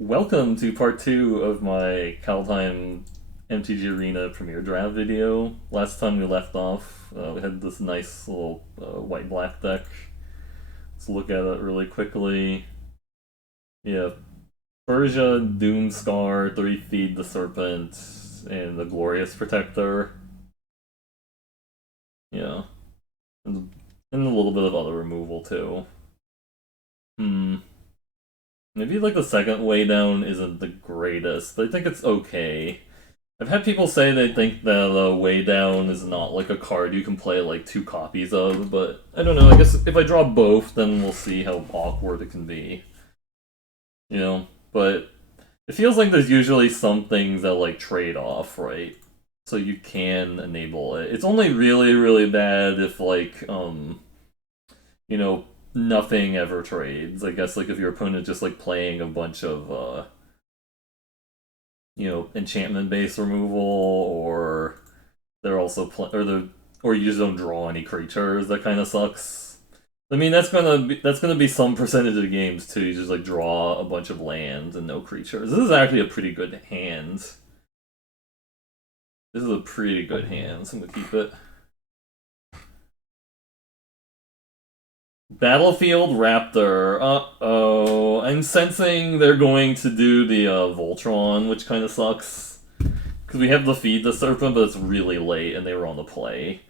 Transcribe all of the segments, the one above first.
Welcome to part 2 of my Kaldheim MTG Arena Premier Draft video. Last time we left off, we had this nice little white-black deck. Let's look at it really quickly. Yeah, Persia, Doomscar, 3 Feed the Serpent, and the Glorious Protector. Yeah, and a little bit of other removal too. Maybe like the second way down isn't the greatest, but I think it's okay. I've had people say they think that Way Down is not like a card you can play like 2 copies of, but I don't know. I guess if I draw both, then we'll see how awkward it can be. You know? But it feels like there's usually some things that like trade off, right? So you can enable it. It's only really, really bad if like, you know, nothing ever trades. I guess like if your opponent just like playing a bunch of enchantment based removal, or they're also or you just don't draw any creatures. That kind of sucks. I mean, that's gonna be some percentage of the games too. You just like draw a bunch of lands and no creatures. This is actually a pretty good hand. This is a pretty good hand, so I'm gonna keep it. Battlefield Raptor. Uh-oh. I'm sensing they're going to do the Voltron, which kind of sucks. Because we have the Feed the Serpent, but it's really late and they were on the play.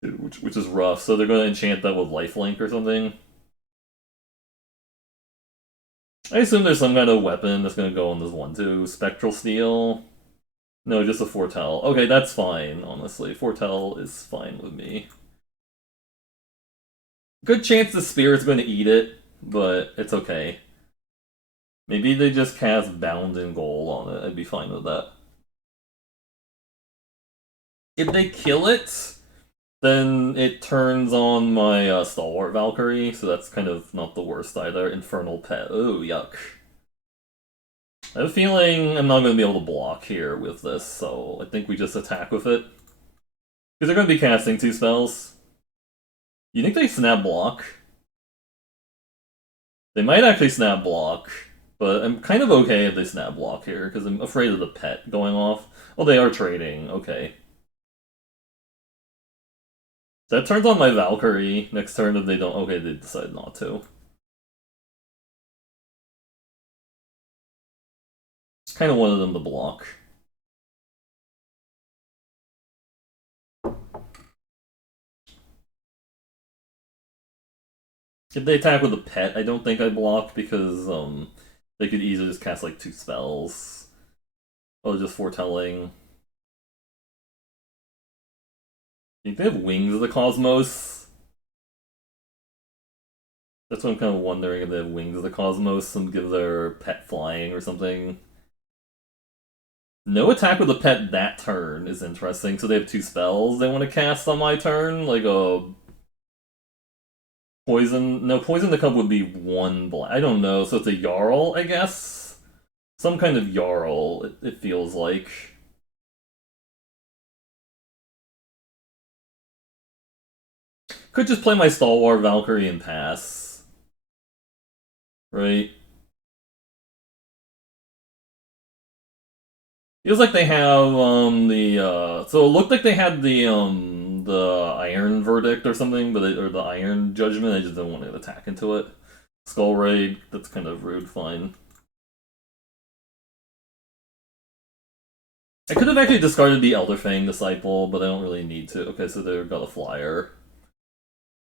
Which is rough. So they're going to enchant that with Lifelink or something. I assume there's some kind of weapon that's going to go on this 1/2. Spectral Steel? No, just a Foretell. Okay, that's fine, honestly. Foretell is fine with me. Good chance the Spirit's going to eat it, but it's okay. Maybe they just cast Bound in Gold on it. I'd be fine with that. If they kill it, then it turns on my Stalwart Valkyrie, so that's kind of not the worst either. Infernal Pet. Oh, yuck. I have a feeling I'm not going to be able to block here with this, so I think we just attack with it. Because they're going to be casting 2 spells. You think they snap block? They might actually snap block, but I'm kind of okay if they snap block here, because I'm afraid of the pet going off. Oh, they are trading. Okay. That turns on my Valkyrie next turn if they don't. Okay, they decide not to. Kind of wanted them to block. If they attack with a pet, I don't think I block because they could easily just cast like 2 spells. Oh, just foretelling. I think they have Wings of the Cosmos. That's what I'm kind of wondering, if they have Wings of the Cosmos and give their pet flying or something. No attack with a pet that turn is interesting. So they have 2 spells they want to cast on my turn, like a poison. No, poison the cup would be 1 black. I don't know. So it's a Jarl, I guess. Some kind of Jarl. It feels like. Could just play my Stalwart Valkyrie and pass. Right? Feels like they have so it looked like they had the Iron Verdict or something, but or the Iron Judgment. I just didn't want to attack into it. Skull Raid, that's kind of rude. Fine. I could have actually discarded the Elderfang Disciple, but I don't really need to. Okay, so they've got a flyer.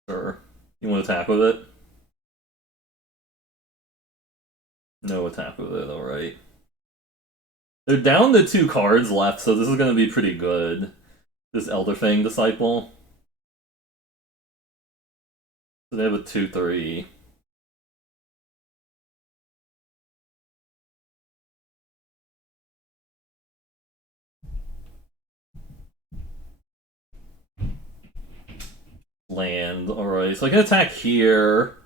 Sure. You want to attack with it? No attack with it. All right. They're down to 2 cards left, so this is going to be pretty good. This Elderfang Disciple. So they have a 2/3. Land. Alright, so I can attack here.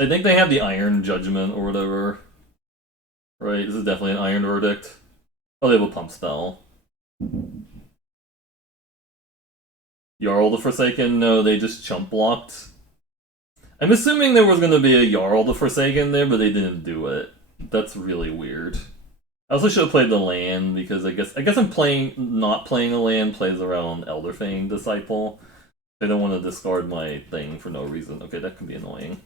I think they have the Iron Judgment or whatever. Right, this is definitely an Iron Verdict. Oh, they have a Pump Spell. Jarl the Forsaken? No, they just chump blocked. I'm assuming there was gonna be a Jarl the Forsaken there, but they didn't do it. That's really weird. I also should have played the land because I guess I'm playing not playing a land plays around Elderfang Disciple. I don't want to discard my thing for no reason. Okay, that can be annoying.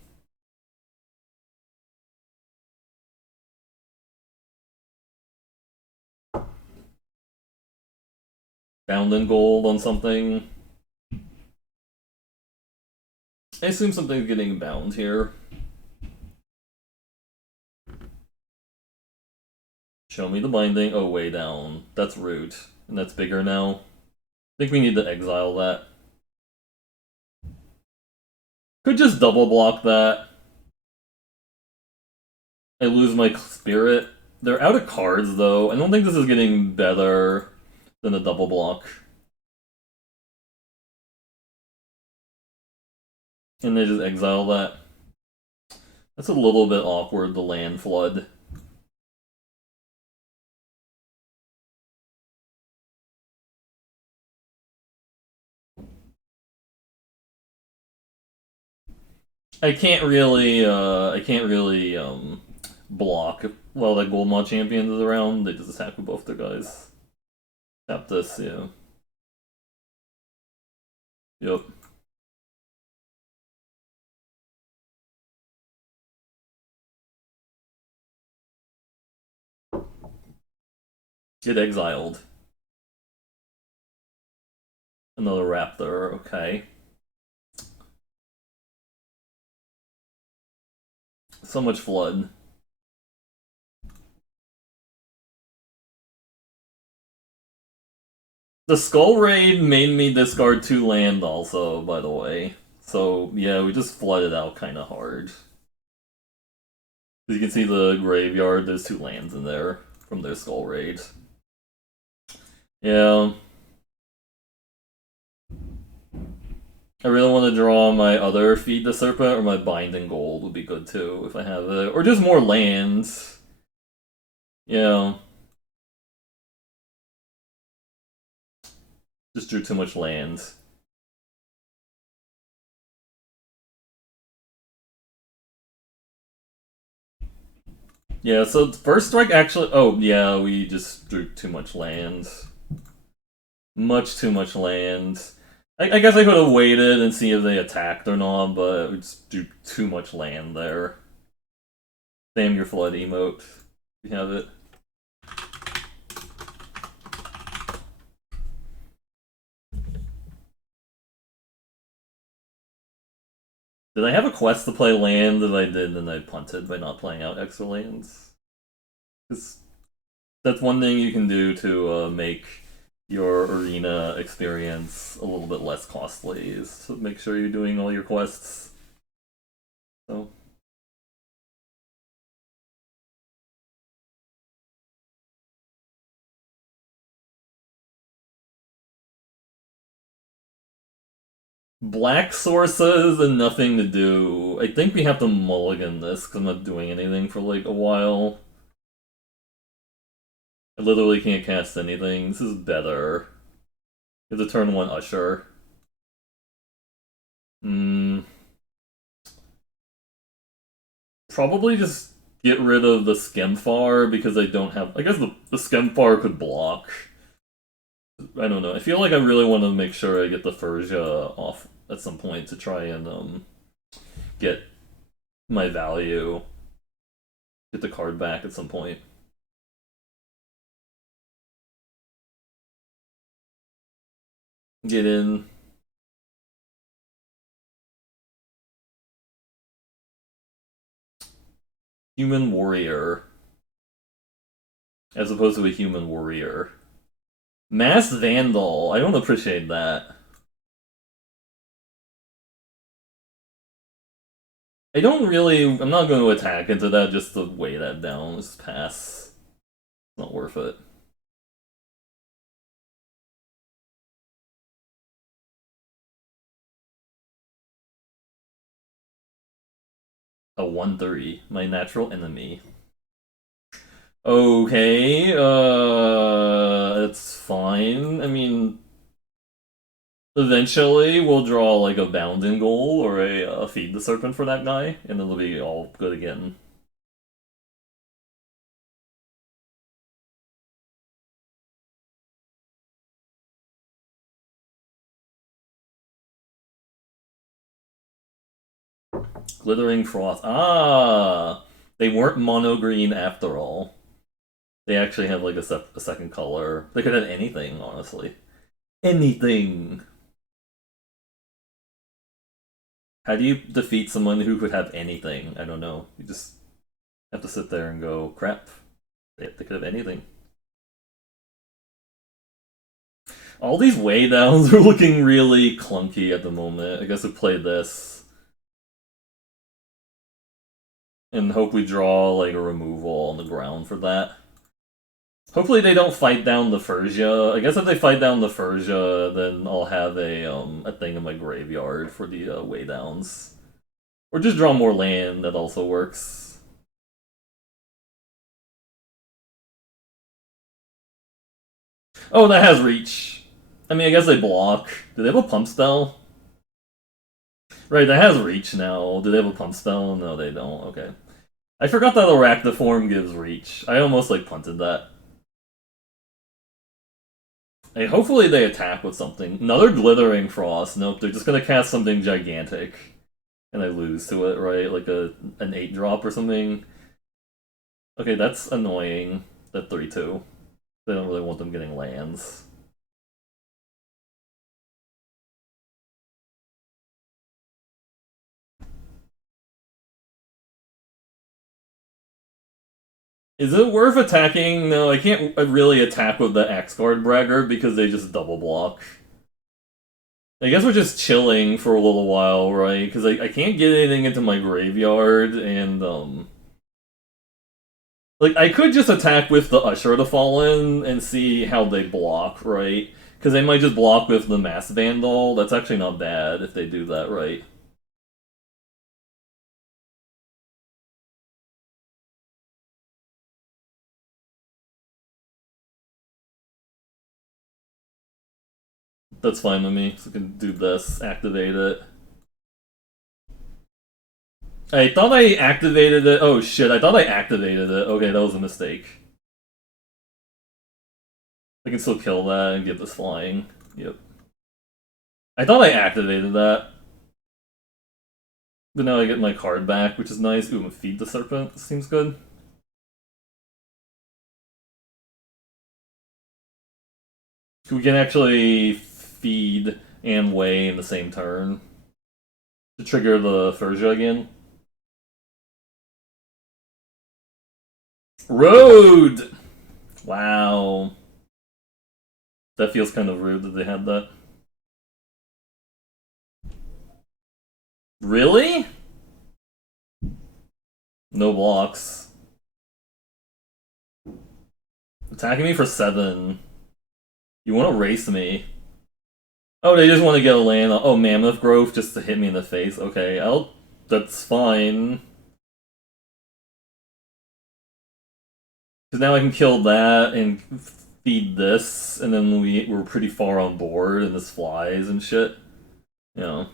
Bound in gold on something. I assume something's getting bound here. Show me the binding. Oh, way down. That's root. And that's bigger now. I think we need to exile that. Could just double block that. I lose my spirit. They're out of cards, though. I don't think this is getting better than a double block. And they just exile that. That's a little bit awkward, the land flood. I can't really block while that Gold Mod champion is around. They just attack with both their guys. Tap this, yeah. Yep. Get exiled. Another Raptor, okay. So much flood. The Skull Raid made me discard 2 land also, by the way. So, yeah, we just flooded out kind of hard. As you can see the graveyard, there's 2 lands in there from their Skull Raid. Yeah. I really want to draw my other Feed the Serpent, or my Binding Gold would be good too, if I have it. Or just more lands. Yeah. Just drew too much lands. Yeah, so first strike actually... Oh, yeah, we just drew too much lands. Much too much lands. I guess I could have waited and see if they attacked or not, but we just drew too much land there. Damn your flood emote. You have it. Did I have a quest to play land? If I did, then I punted by not playing out extra lands. Because that's one thing you can do to make your arena experience a little bit less costly, is to make sure you're doing all your quests. So. Black sources and nothing to do. I think we have to mulligan this because I'm not doing anything for like a while. I literally can't cast anything. This is better. You have to turn 1 Usher. Probably just get rid of the Skemfar because I don't have... I guess the Skemfar could block. I don't know. I feel like I really want to make sure I get the Furja off at some point to try and get my value. Get the card back at some point. Get in. Human warrior. As opposed to a human warrior. Mass Vandal. I don't appreciate that. I'm not going to attack into that just to weigh that down. Just pass. It's not worth it. A 1/3. My natural enemy. Okay, that's fine. I mean, Eventually, we'll draw like a bounding goal or a feed the serpent for that guy, and it'll be all good again. Glittering froth. Ah, they weren't mono green after all. They actually have like a second color. They could have anything, honestly. Anything. How do you defeat someone who could have anything? I don't know. You just have to sit there and go, crap. They could have anything. All these way downs are looking really clunky at the moment. I guess we play this. And hope we draw like a removal on the ground for that. Hopefully they don't fight down the Furgia. I guess if they fight down the Furgia, then I'll have a thing in my graveyard for the way downs. Or just draw more land, that also works. Oh, that has reach. I mean, I guess they block. Do they have a pump spell? Right, that has reach now. Do they have a pump spell? No, they don't. Okay. I forgot that Arachniform gives reach. I almost, like, punted that. Hey, hopefully they attack with something. Another Glittering Frost. Nope, they're just gonna cast something gigantic. And I lose to it, right? Like an 8-drop or something. Okay, that's annoying. That 3-2. They don't really want them getting lands. Is it worth attacking? No, I can't really attack with the Axguard Bragger because they just double block. I guess we're just chilling for a little while, right? Because I can't get anything into my graveyard, and, like, I could just attack with the Usher of the Fallen and see how they block, right? Because they might just block with the Mass Vandal. That's actually not bad if they do that right. That's fine with me. So we can do this, activate it. I thought I activated it. Oh shit, I thought I activated it. Okay, that was a mistake. I can still kill that and get this flying. Yep. I thought I activated that. But now I get my card back, which is nice. Ooh, I'm gonna feed the serpent. This seems good. We can actually feed and weigh in the same turn to trigger the Furgia again. Road! Wow. That feels kind of rude that they had that. Really? No blocks. Attacking me for 7. You want to race me? Oh, they just want to get a land. Oh, Mammoth Growth just to hit me in the face. Okay, that's fine. Because now I can kill that and feed this, and then we're pretty far on board, and this flies and shit. You know.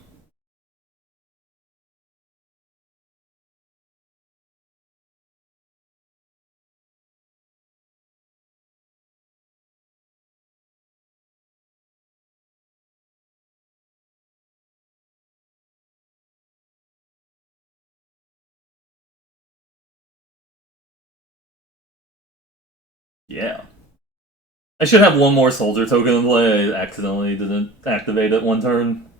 Yeah. I should have one more soldier token in play. I accidentally didn't activate it one turn.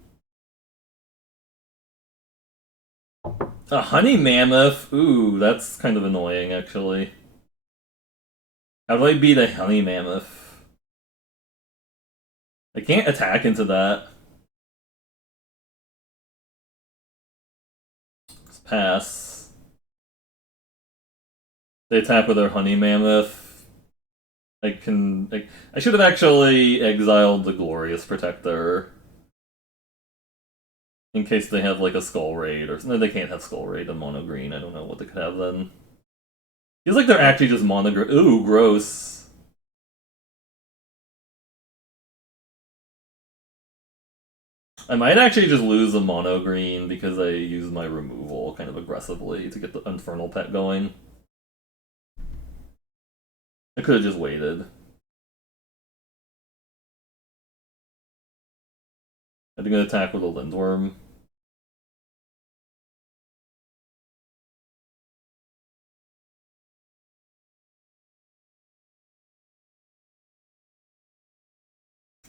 A honey mammoth? Ooh, that's kind of annoying, actually. How do I beat a honey mammoth? I can't attack into that. Let's pass. They attack with their honey mammoth. I should have actually exiled the Glorious Protector. In case they have like a Skull Raid or something. They can't have Skull Raid and mono green. I don't know what they could have then. Feels like they're actually just mono green. Ooh, gross. I might actually just lose the mono green because I use my removal kind of aggressively to get the Infernal Pet going. I could have just waited. I think I'm gonna attack with a Lindworm.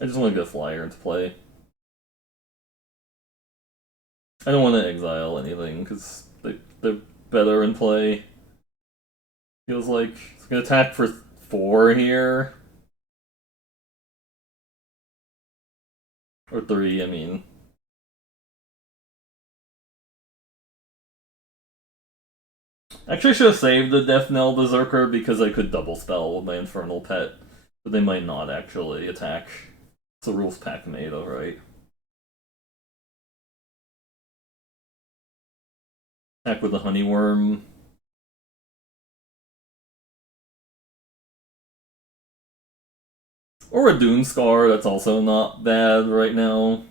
I just want to get a flyer into play. I don't want to exile anything because they're better in play. Feels like it's gonna attack for 4 here. Or 3, I mean. Actually, I should have saved the Death Knell Berserker because I could double spell with my Infernal Pet. But they might not actually attack. It's a rules pack made, alright. Attack with the Honeyworm. Or a Dune Scar, that's also not bad right now.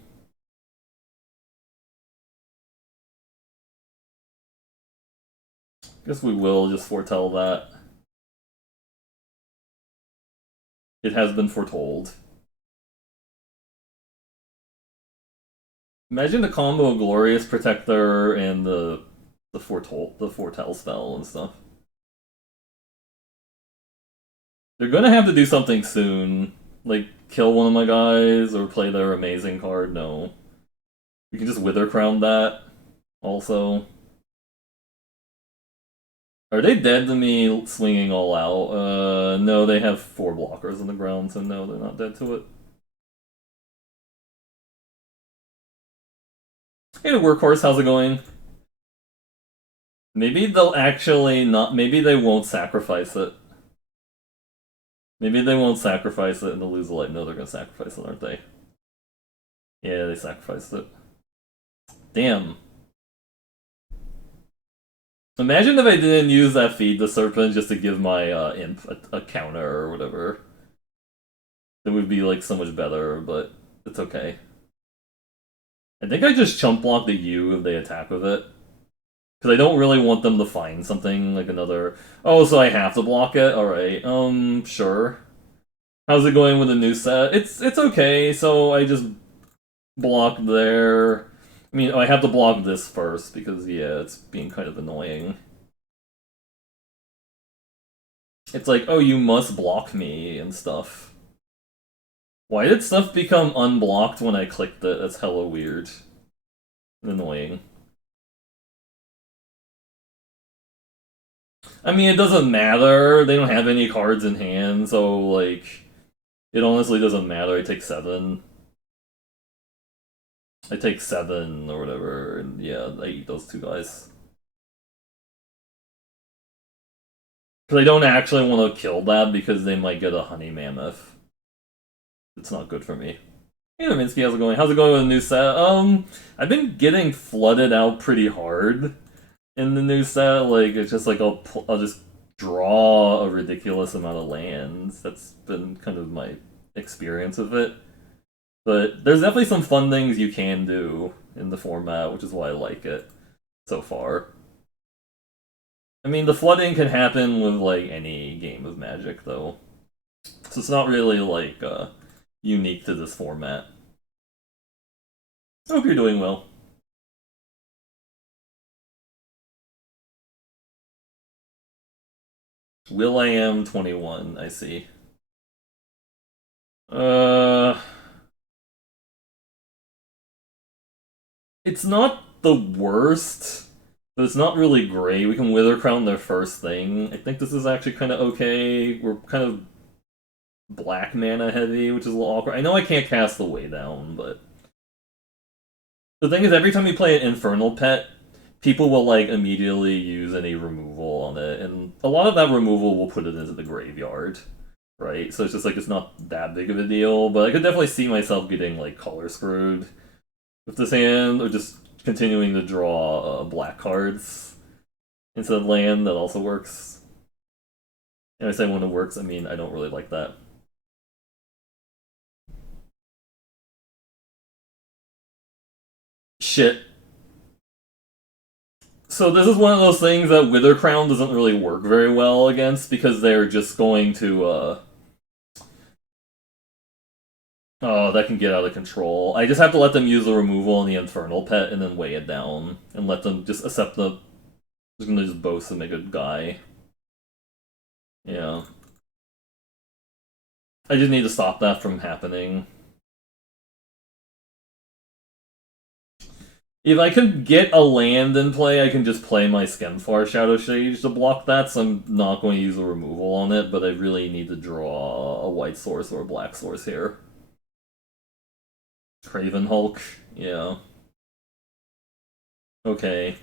Guess we will just foretell that. It has been foretold. Imagine the combo of Glorious Protector and the foretell spell and stuff. They're gonna have to do something soon. Like, kill one of my guys or play their amazing card. No. We can just Wither Crown that, also. Are they dead to me swinging all out? No, they have 4 blockers on the ground, so no, they're not dead to it. Hey, the Workhorse, how's it going? Maybe they'll actually not. Maybe they won't sacrifice it. Maybe they won't sacrifice it and they'll lose the light. No, they're gonna sacrifice it, aren't they? Yeah, they sacrificed it. Damn. Imagine if I didn't use that Feed the Serpent just to give my imp a counter or whatever. It would be like so much better, but it's okay. I think I just chump block the U if they attack with it. Because I don't really want them to find something like another. Oh, so I have to block it? Alright, sure. How's it going with the new set? It's okay, so I just block there. I mean, I have to block this first because, yeah, it's being kind of annoying. It's like, oh, you must block me and stuff. Why did stuff become unblocked when I clicked it? That's hella weird. Annoying. I mean, it doesn't matter. They don't have any cards in hand, so, like, it honestly doesn't matter. I take 7. I take 7 or whatever, and yeah, I eat those 2 guys. Because I don't actually want to kill that because they might get a Honey Mammoth. It's not good for me. Hey, Minsky, how's it going? How's it going with the new set? I've been getting flooded out pretty hard in the new set. Like, it's just like I'll just draw a ridiculous amount of lands. That's been kind of my experience of it. But there's definitely some fun things you can do in the format, which is why I like it so far. I mean, the flooding can happen with, like, any game of Magic, though. So it's not really, like, unique to this format. I hope you're doing well. Will I am 21, I see. Uh... It's not the worst, but it's not really great. We can Wither Crown their first thing. I think this is actually kind of okay. We're kind of black mana heavy, which is a little awkward. I know I can't cast the Way Down, but the thing is, every time you play an Infernal Pet, people will like immediately use any removal on it, and a lot of that removal will put it into the graveyard, right? So it's just like it's not that big of a deal, but I could definitely see myself getting like color screwed with this hand, or just continuing to draw black cards instead of land. That also works. And I say when it works, I mean I don't really like that. shit. So this is one of those things that Wither Crown doesn't really work very well against because they're just going to, oh, that can get out of control. I just have to let them use the removal on the Infernal Pet and then weigh it down. And let them just accept the... Just gonna just boast and make a guy. Yeah. I just need to stop that from happening. If I can get a land in play, I can just play my Skemfar Shadow Sage to block that, so I'm not going to use a removal on it, but I really need to draw a white source or a black source here. Craven Hulk, yeah. Okay.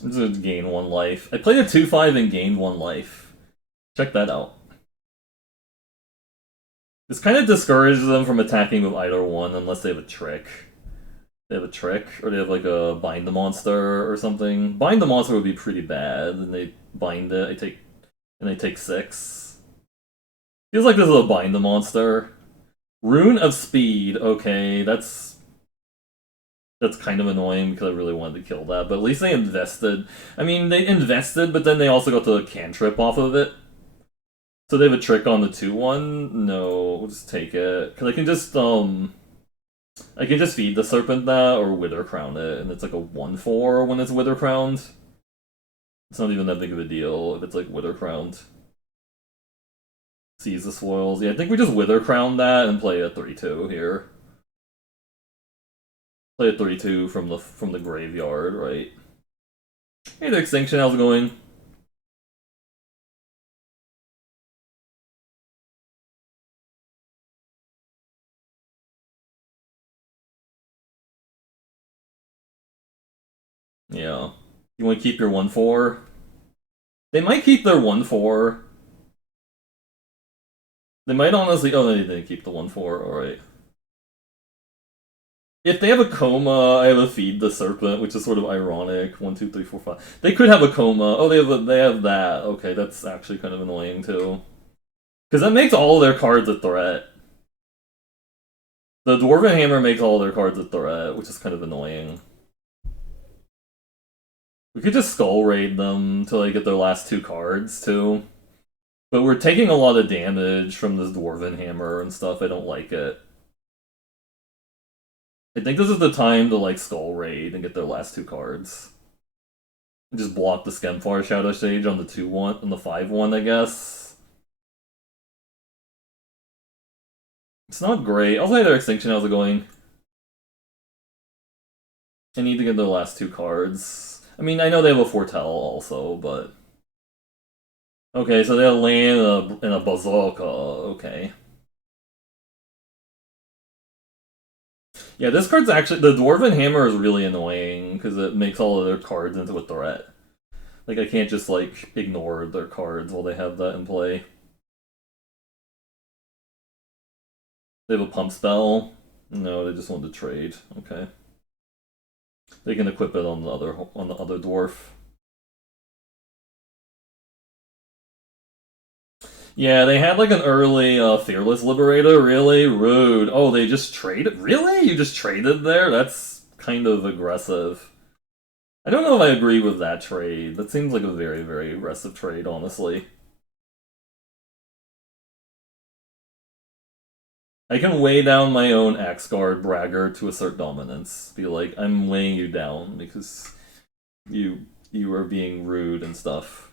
This is gain 1 life. I played a 2-5 and gained 1 life. Check that out. This kind of discourages them from attacking with either one unless they have a trick. They have a trick, or they have like a bind the monster or something. Bind the monster would be pretty bad, and they bind it, and they take 6. Feels like this is a bind the monster. Rune of Speed, okay, that's kind of annoying because I really wanted to kill that, but at least they invested. I mean, they invested, but then they also got the cantrip off of it. So they have a trick on the 2-1? No, we'll just take it. Because I can just feed the Serpent that, or Wither Crown it, and it's like a 1-4 when it's Wither Crowned. It's not even that big of a deal if it's like Wither Crowned. Seize the Spoils. Yeah, I think we just Wither Crown that and play a 3-2 here. Play a 3-2 from the graveyard, right? Hey there, Extinction, how's it going? Yeah. You want to keep your 1-4? They might keep their 1-4. They might honestly... Oh, they didn't keep the 1-4, alright. If they have a coma, I have a feed the Serpent, which is sort of ironic. 1, 2, 3, 4, 5. They could have a coma. Oh, they have that. Okay, that's actually kind of annoying, too. Because that makes all their cards a threat. The Dwarven Hammer makes all their cards a threat, which is kind of annoying. We could just Skull Raid them until they get their last 2 cards, too. But we're taking a lot of damage from this Dwarven Hammer and stuff. I don't like it. I think this is the time to, like, Skull Raid and get their last 2 cards. And just block the Skemfar Shadow Sage on the 2-1, on the 5-1, I guess. It's not great. I'll play their Extinction. How's it going? I need to get their last 2 cards. I mean, I know they have a Foretell also, but... Okay, so they have land and a Bazooka. Okay. Yeah, this card's actually... The Dwarven Hammer is really annoying, because it makes all of their cards into a threat. Like, I can't just, like, ignore their cards while they have that in play. They have a Pump Spell. No, they just want to trade. Okay. They can equip it on the other dwarf. Yeah, they had like an early Fearless Liberator. Really rude. Oh, they just traded. Really? You just traded there? That's kind of aggressive. I don't know if I agree with that trade. That seems like a very, very aggressive trade, honestly. I can weigh down my own Axguard Bragger to assert dominance. Be like, I'm weighing you down because you are being rude and stuff.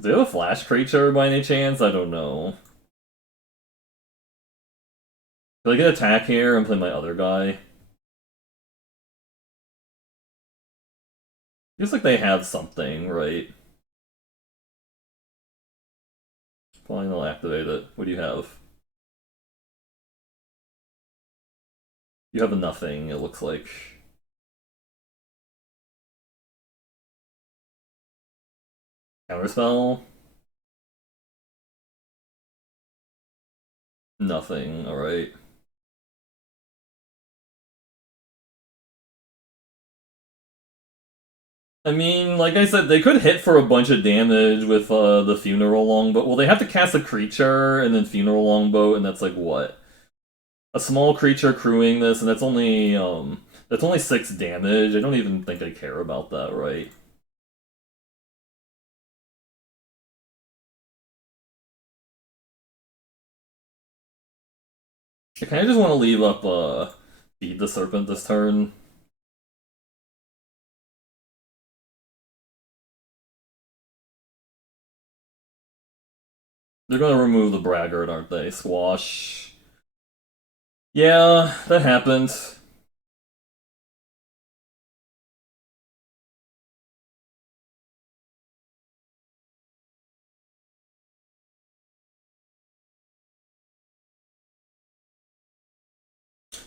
Do they have a flash creature by any chance? I don't know. Can I get attack here and play my other guy? Feels like they have something, right? Fine, I'll activate it. What do you have? You have a nothing, it looks like. Counterspell? Nothing, alright. I mean, like I said, they could hit for a bunch of damage with the Funeral Longbow. Well, they have to cast a creature and then Funeral Longbow, and that's like what? A small creature crewing this, and that's only 6 damage. I don't even think I care about that, right? I kind of just want to leave up Feed the Serpent this turn. They're gonna remove the Braggart, aren't they? Squash. Yeah, that happened.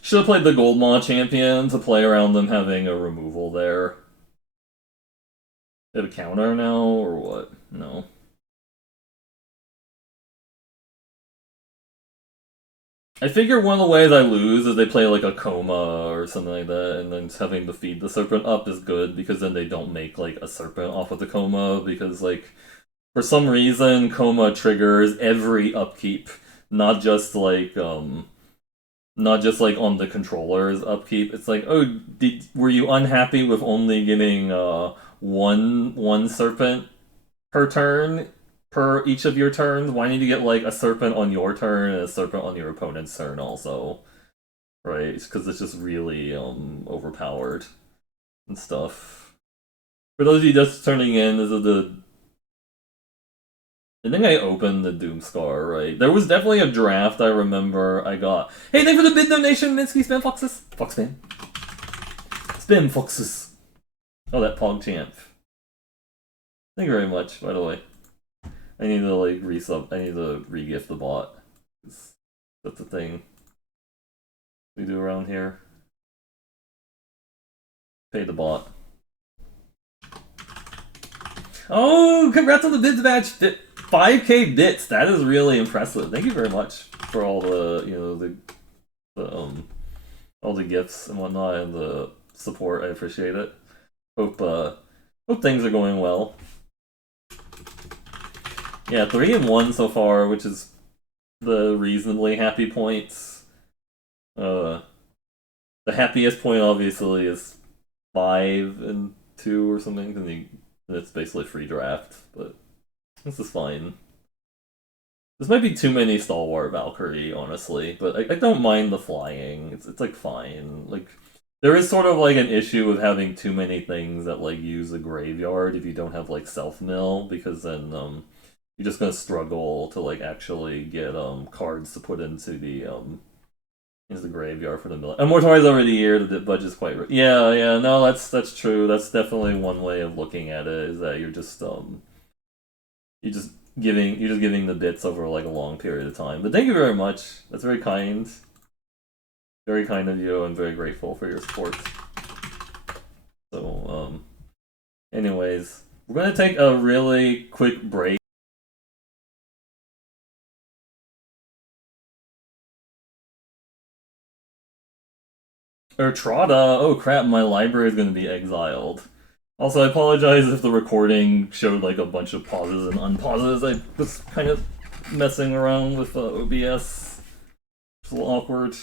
Should have played the Goldmaw champion to play around them having a removal there. They have a counter now, or what? No. I figure one of the ways I lose is they play like a coma or something like that, and then having to feed the serpent up is good because then they don't make like a serpent off of the coma because like for some reason coma triggers every upkeep, not just like not just like on the controller's upkeep. It's like, oh, were you unhappy with only getting one serpent per turn per each of your turns? Why need to get like a serpent on your turn and a serpent on your opponent's turn also? Right? Because it's just really overpowered and stuff. For those of you just turning in, this is the I think I opened the Doomscar, right? There was definitely a draft I remember I got. Hey, thanks for the bid donation, Minsky Spam Foxes. Fox Spam. Spam Foxes. Oh, that PogChamp. Thank you very much, by the way. I need to like resub. I need to regift the bot. That's the thing we do around here. Pay the bot. Oh, congrats on the bids match! 5K bits. That is really impressive. Thank you very much for all the all the gifts and whatnot and the support. I appreciate it. Hope things are going well. Yeah, 3-1 so far, which is the reasonably happy points. The happiest point obviously is 5-2 or something, because it's basically free draft, but this is fine. This might be too many Stalwart Valkyrie, honestly, but I don't mind the flying. It's like fine. Like there is sort of like an issue with having too many things that like use a graveyard if you don't have like self mill, because then you're just gonna struggle to like actually get cards to put into the graveyard for the mill. Immortalize over the year, the budget's quite yeah, no, that's true. That's definitely one way of looking at it, is that you're just giving the bits over like a long period of time. But thank you very much. That's very kind. Very kind of you. I'm very grateful for your support. So, anyways, we're gonna take a really quick break. Ertrada, oh crap, my library is gonna be exiled. Also, I apologize if the recording showed like a bunch of pauses and unpauses. I was kind of messing around with OBS. It's a little awkward.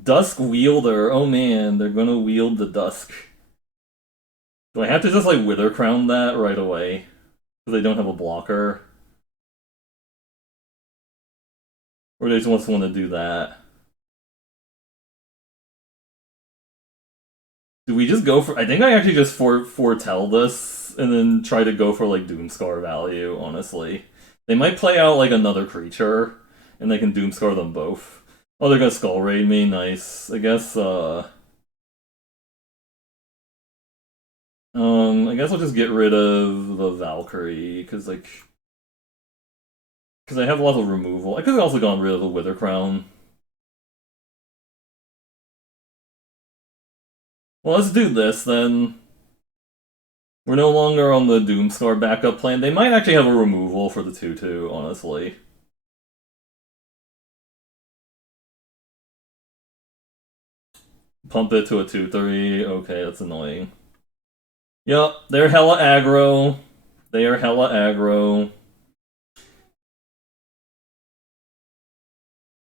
Dusk Wielder. Oh man, they're gonna wield the Dusk. Do I have to just like Wither Crown that right away? Because they don't have a blocker? Or do they just want to do that? Do we just go for... I think I actually just foretell this and then try to go for like Doomscar value, honestly. They might play out like another creature and they can Doomscar them both. Oh, they're gonna Skull Raid me? Nice. I guess I guess I'll just get rid of the Valkyrie, because like... Because I have a lot of removal. I could have also gone rid of the Wither Crown. Well, let's do this then. We're no longer on the Doomscar backup plan. They might actually have a removal for the 2-2, honestly. Pump it to a 2/3. Okay, that's annoying. Yup, they're hella aggro. They are hella aggro.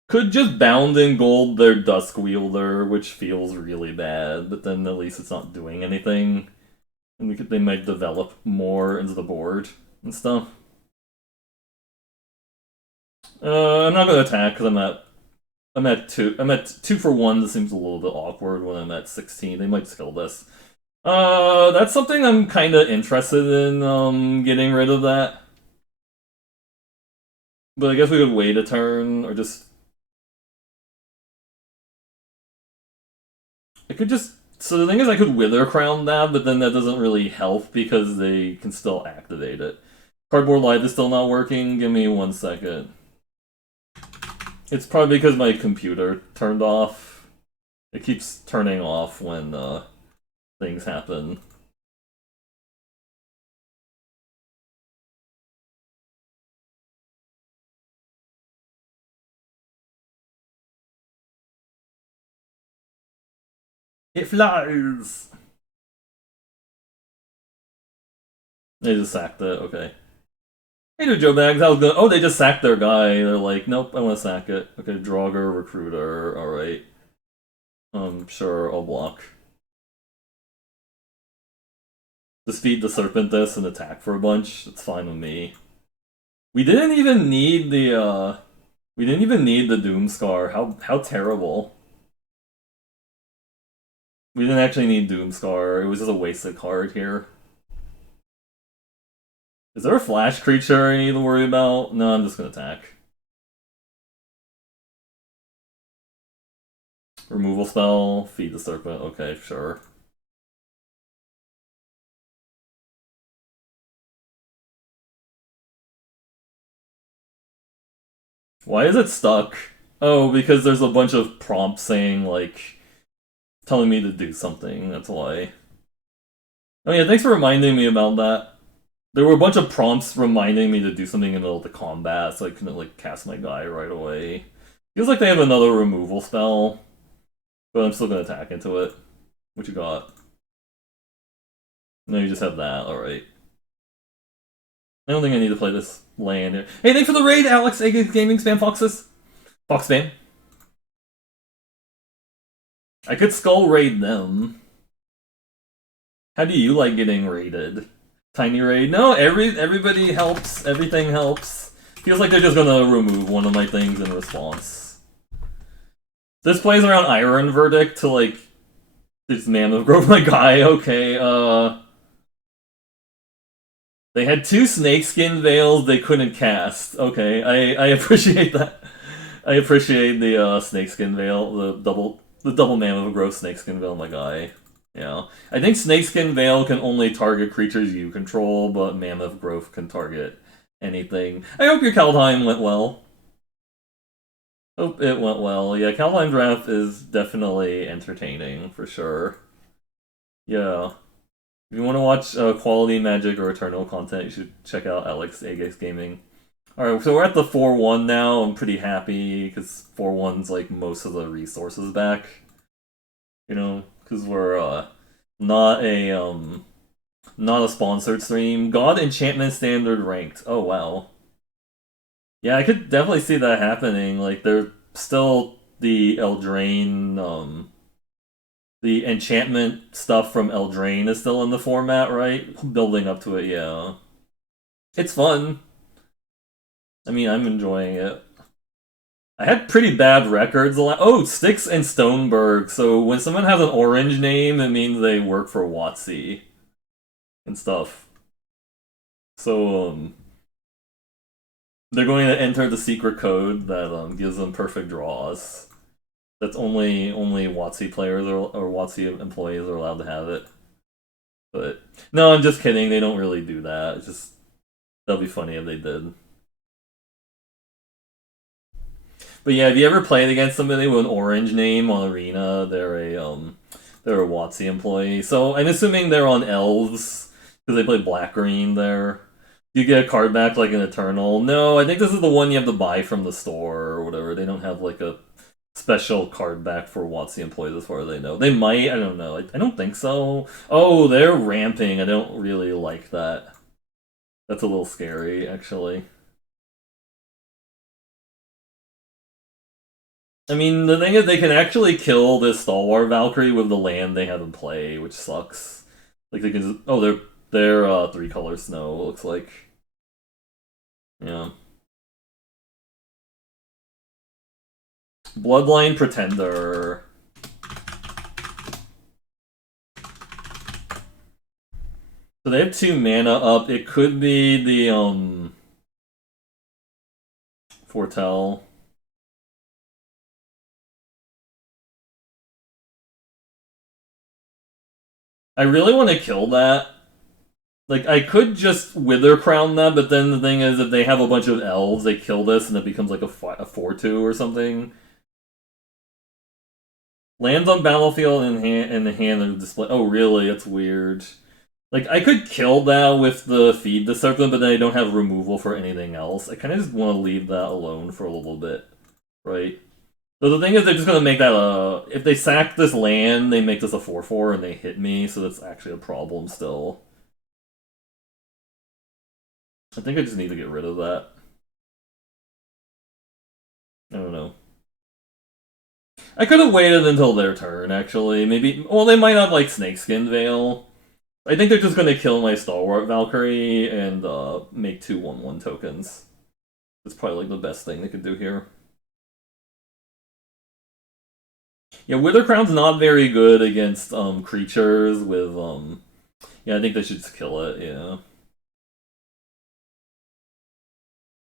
Could just bound in gold their Dusk Wielder, which feels really bad, but then at least it's not doing anything. And they might develop more into the board and stuff. I'm not gonna attack because I'm at two. I'm at 2 for 1. This seems a little bit awkward when I'm at 16. They might skill this. That's something I'm kind of interested in. Getting rid of that. But I guess we could wait a turn or just. I could just. So the thing is, I could Wither Crown that, but then that doesn't really help because they can still activate it. Cardboard Light is still not working. Give me 1 second. It's probably because my computer turned off. It keeps turning off when things happen. It flies! They just sacked it, okay. Hey there, Joe Bags, I was good. Oh, they just sacked their guy. They're like, nope, I want to sack it. Okay, Draugr, Recruiter, alright. Sure, I'll block. Just feed the Serpent this and attack for a bunch. It's fine with me. We didn't even need the, We didn't even need the Doomscar. How terrible. We didn't actually need Doomscar. It was just a wasted card here. Is there a flash creature I need to worry about? No, I'm just gonna attack. Removal spell, feed the serpent. Okay, sure. Why is it stuck? Oh, because there's a bunch of prompts saying, like, telling me to do something. That's why. Oh yeah, thanks for reminding me about that. There were a bunch of prompts reminding me to do something in the middle of the combat, so I couldn't, like, cast my guy right away. Feels like they have another removal spell, but I'm still gonna attack into it. What you got? No, you just have that, alright. I don't think I need to play this land here. Hey, thanks for the raid, Alex, aka Gaming Spam Foxes. Fox Spam. I could skull raid them. How do you like getting raided? Tiny raid? No, everybody helps. Everything helps. Feels like they're just gonna remove one of my things in response. This plays around Iron Verdict to, like, this Mammoth Grove my guy. Okay, they had 2 snakeskin veils they couldn't cast. Okay, I appreciate that. I appreciate the snakeskin veil, the double Mammoth Grove snakeskin veil my guy. Yeah. I think Snakeskin Veil can only target creatures you control, but Mammoth Growth can target anything. I hope your Kaldheim went well. Hope it went well. Yeah, Kaldheim Draft is definitely entertaining, for sure. Yeah. If you want to watch quality Magic or Eternal content, you should check out Alex Agex Gaming. Alright, so we're at the 4-1 now. I'm pretty happy, because 4-1's like most of the resources back. You know, because we're not a sponsored stream. God Enchantment Standard ranked. Oh wow. Yeah, I could definitely see that happening. Like they're still the Eldraine the enchantment stuff from Eldraine is still in the format, right? Building up to it, yeah. It's fun. I mean, I'm enjoying it. I had pretty bad records. Oh, Styx and Stoneberg. So when someone has an orange name, it means they work for WotC and stuff. So they're going to enter the secret code that gives them perfect draws. That's only WotC players or WotC employees are allowed to have it. But no, I'm just kidding. They don't really do that. It's just that'll be funny if they did. But yeah, have you ever played against somebody with an orange name on Arena? They're a WotC employee. So I'm assuming they're on Elves because they play black green there. Do you get a card back like an Eternal? No, I think this is the one you have to buy from the store or whatever. They don't have like a special card back for WotC employees as far as I know. They might, I don't know. I don't think so. Oh, they're ramping. I don't really like that. That's a little scary, actually. I mean, the thing is, they can actually kill this Stalwart Valkyrie with the land they have in play, which sucks. Like, they can just... Oh, they're 3-color snow, it looks like. Yeah. Bloodline Pretender. So they have 2 mana up. It could be the, Foretell. I really want to kill that. Like, I could just Wither Crown that, but then the thing is, if they have a bunch of elves, they kill this and it becomes like a 4-2 or something. Lands on battlefield in the hand of display. Oh, really? That's weird. Like, I could kill that with the Feed the Serpent, but then I don't have removal for anything else. I kind of just want to leave that alone for a little bit, right? So the thing is, they're just going to make that a... If they sack this land, they make this a 4-4 and they hit me, so that's actually a problem still. I think I just need to get rid of that. I don't know. I could have waited until their turn, actually. Maybe... Well, they might have, like, Snakeskin Veil. I think they're just going to kill my Stalwart Valkyrie and make 2 1/1 tokens. That's probably, like, the best thing they could do here. Yeah, Wither Crown's not very good against creatures with... Yeah, I think they should just kill it, yeah.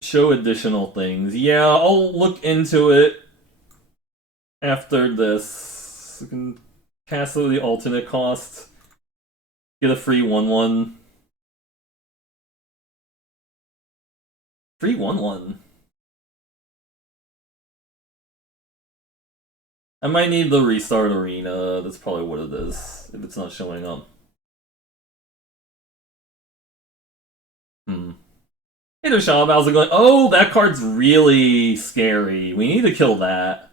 Show additional things. Yeah, I'll look into it after this. We can cast the alternate cost. Get a free 1/1. Free 1/1. I might need the restart arena. That's probably what it is, if it's not showing up. Hey there, Shab, how's it going? Oh, that card's really scary. We need to kill that.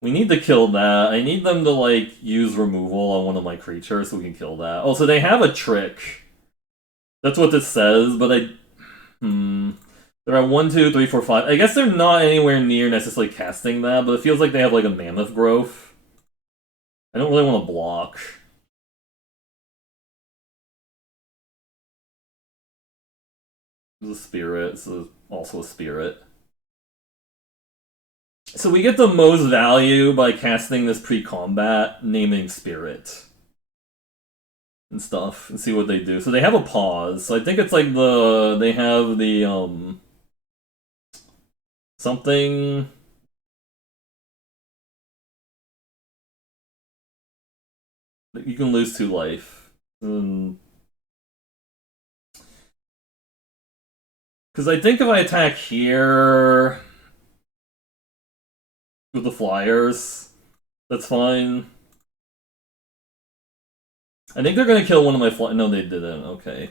We need to kill that. I need them to, like, use removal on one of my creatures so we can kill that. Oh, so they have a trick. That's what this says, but I... They're at 1, 2, 3, 4, 5. I guess they're not anywhere near necessarily casting that, but it feels like they have, like, a Mammoth Growth. I don't really want to block. There's a Spirit. It's also a Spirit. So we get the most value by casting this pre-combat, naming Spirit. And stuff, and see what they do. So they have a pause. So I think it's like they have the, something... You can lose 2 life. Because I think if I attack here with the flyers, that's fine. I think they're gonna kill one of my flyers. No, they didn't. Okay.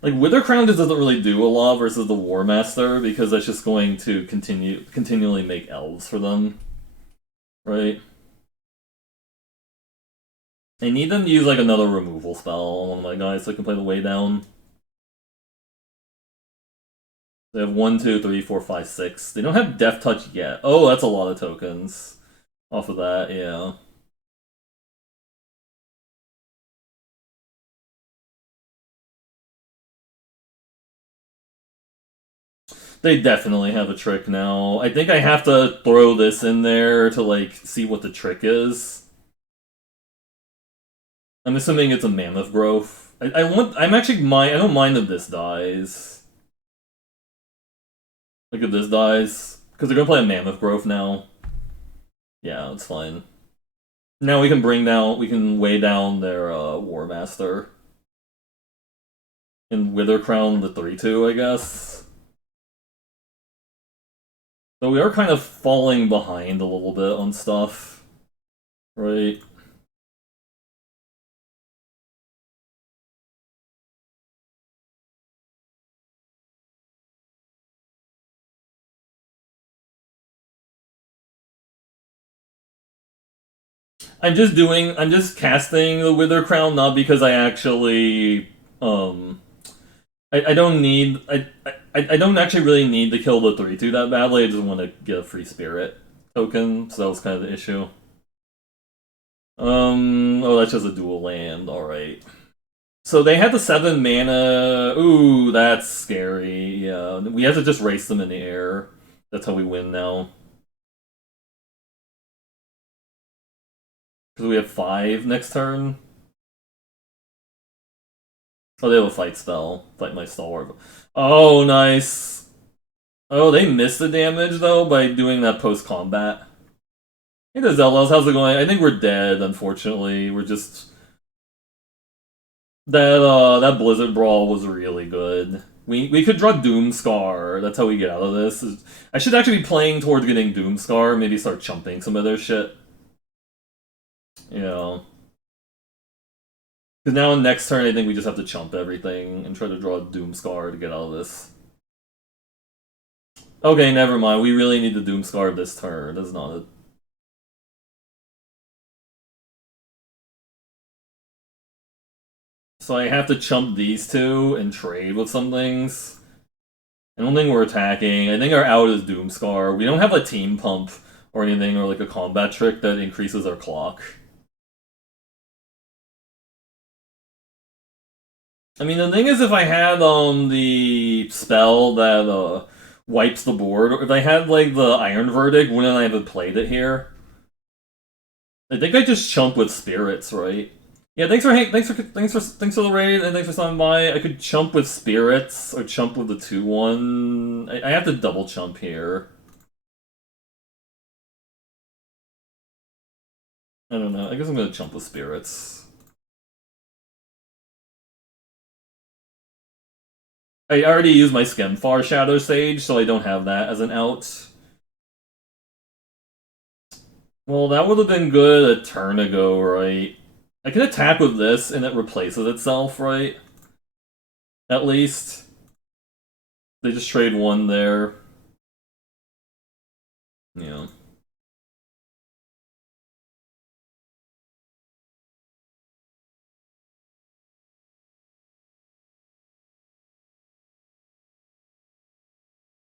Like, Wither Crown just doesn't really do a lot versus the War Master, because that's just going to continually make elves for them. Right? I need them to use, like, another removal spell on one of my guys so I can play the way down. They have 1, 2, 3, 4, 5, 6. They don't have Death Touch yet. Oh, that's a lot of tokens. Off of that, yeah. They definitely have a trick now. I think I have to throw this in there to, like, see what the trick is. I'm assuming it's a Mammoth Growth. I don't mind if this dies. Like, if this dies. Because they're gonna play a Mammoth Growth now. Yeah, that's fine. Now we can weigh down their, War Master. And Wither Crown the 3-2, I guess. So we are kind of falling behind a little bit on stuff. Right? I'm just casting the Wither Crown, not because I actually, I don't need, I don't actually really need to kill the 3/2 that badly, I just want to get a free spirit token, so that was kind of the issue. Oh, that's just a dual land, alright. So they had the 7 mana, ooh, that's scary, yeah. We have to just race them in the air. That's how we win now. Because we have 5 next turn. Oh, they have a fight spell. Fight my stalwart. Oh, nice. Oh, they missed the damage, though, by doing that post-combat. Hey there, Zelos, how's it going? I think we're dead, unfortunately. We're just... That Blizzard Brawl was really good. We could draw Doomscar. That's how we get out of this. I should actually be playing towards getting Doomscar. Maybe start chumping some of their shit. You know. Because now next turn, I think we just have to chump everything and try to draw Doomscar to get out of this. Okay, never mind. We really need the Doomscar this turn. That's not it. So I have to chump these two and trade with some things. I don't think we're attacking. I think our out is Doomscar. We don't have a team pump or anything, or like a combat trick that increases our clock. I mean, the thing is, if I had the spell that wipes the board, if I had like the Iron Verdict, wouldn't I have played it here? I think I just chump with spirits, right? Yeah, thanks for the raid, and thanks for stopping by. I could chump with spirits or chump with the 2/1. I have to double chump here. I don't know. I guess I'm gonna chump with spirits. I already used my Skemfar Shadow Sage, so I don't have that as an out. Well, that would have been good a turn ago, right? I can attack with this, and it replaces itself, right? At least. They just trade 1 there. Yeah.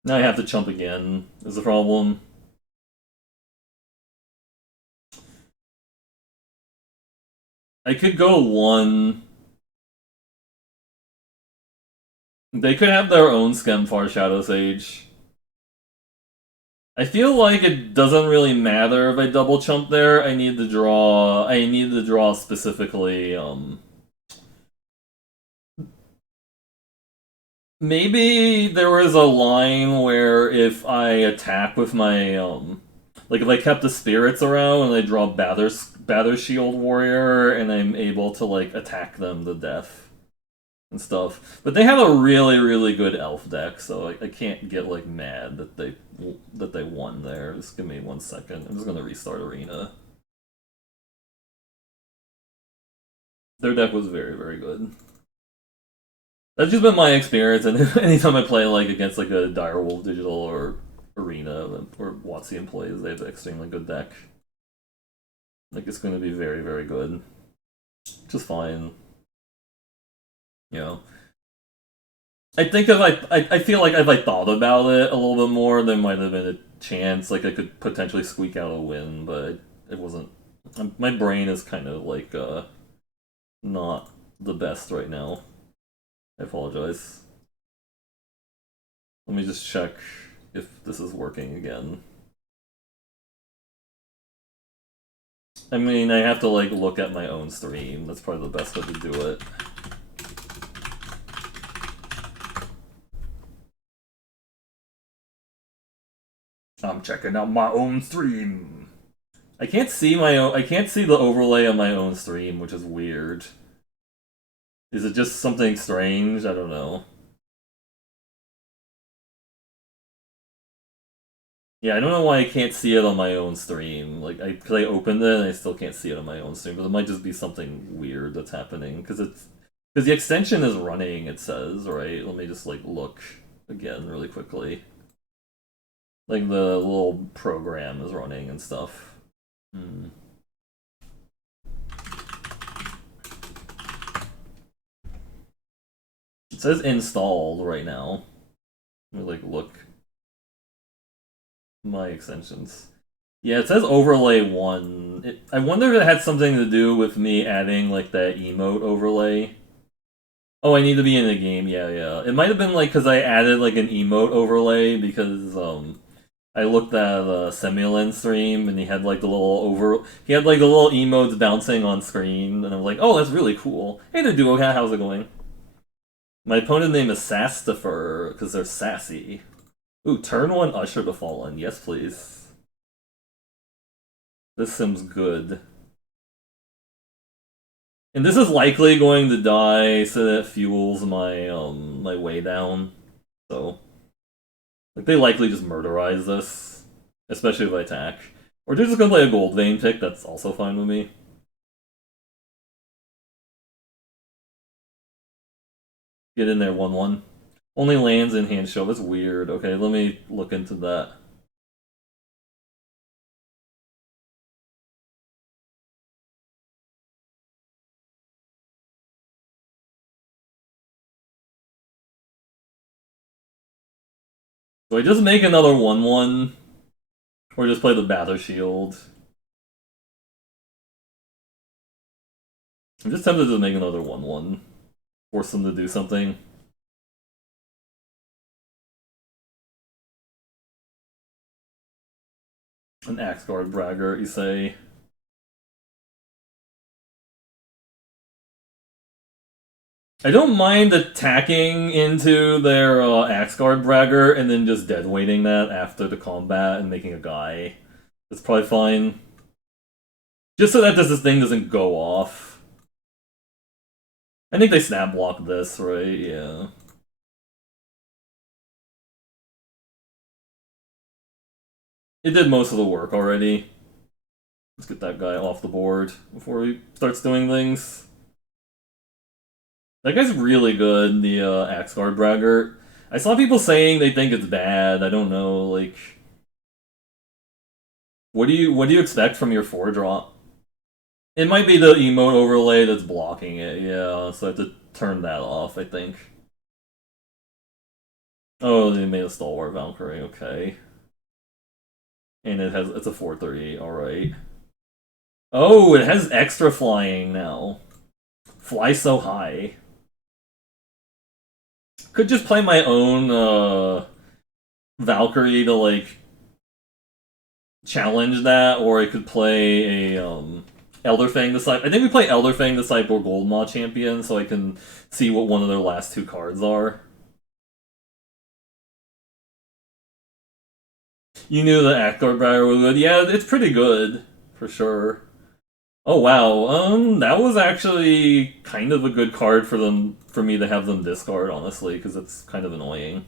Now I have to chump again, is the problem. I could go 1. They could have their own Skemfar Shadow Sage. I feel like it doesn't really matter if I double chump there. I need to draw specifically, maybe there was a line where if I attack with my, like if I kept the spirits around and I draw Bather Shield Warrior and I'm able to like attack them to death and stuff. But they have a really, really good elf deck, so I can't get like mad that they won there. Just give me 1 second. I'm just gonna restart Arena. Their deck was very, very good. That's just been my experience, and anytime I play like against like a Direwolf Digital or Arena or Watsian plays, they have an extremely good deck. Like it's going to be very, very good. Just fine. You know. I think if I feel like if I thought about it a little bit more, there might have been a chance like I could potentially squeak out a win, but it wasn't. My brain is kind of like not the best right now. I apologize. Let me just check if this is working again. I mean, I have to like look at my own stream. That's probably the best way to do it. I'm checking out my own stream. I can't see the overlay on my own stream, which is weird. Is it just something strange? I don't know. Yeah, I don't know why I can't see it on my own stream. Like, cause I opened it and I still can't see it on my own stream, but it might just be something weird that's happening, because the extension is running, it says, right? Let me just, like, look again really quickly. Like, the little program is running and stuff. It says installed right now. Let me like look my extensions. Yeah, it says overlay 1. I wonder if it had something to do with me adding like that emote overlay. Oh, I need to be in the game. Yeah, yeah. It might have been like because I added like an emote overlay because I looked at Semulin stream and he had like the little he had like the little emotes bouncing on screen and I was like, oh, that's really cool. Hey there, Duocat, how's it going? My opponent name is Sastifer because they're sassy. Ooh, turn 1 Usher to Fallen. Yes, please. This seems good. And this is likely going to die, so that fuels my my way down. So like they likely just murderize this, especially if I attack. Or they're just gonna play a gold vein pick, that's also fine with me. Get in there 1-1. Only lands in hand show. That's weird. Okay, let me look into that. Do I just make another 1-1? Or just play the Bather Shield? I'm just tempted to make another 1-1. Force them to do something. An Axe Guard Bragger, you say? I don't mind attacking into their Axe Guard Bragger and then just deadweighting that after the combat and making a guy. That's probably fine. Just so that this thing doesn't go off. I think they snap block this, right? Yeah. It did most of the work already. Let's get that guy off the board before he starts doing things. That guy's really good, the Axe Guard Bragger. I saw people saying they think it's bad. I don't know, like... What do you expect from your 4-drop? It might be the emote overlay that's blocking it, yeah, so I have to turn that off, I think. Oh, they made a Stalwart Valkyrie, okay. And it's a 438, alright. Oh, it has extra flying now. Fly so high. Could just play my own Valkyrie to like challenge that, or I could play a Elderfang Disciple. I think we play Elderfang Disciple Goldmaw Champion, so I can see what one of their last 2 cards are. You knew the Aktor Briar was good. Yeah, it's pretty good, for sure. Oh wow, that was actually kind of a good card for me to have them discard, honestly, because it's kind of annoying.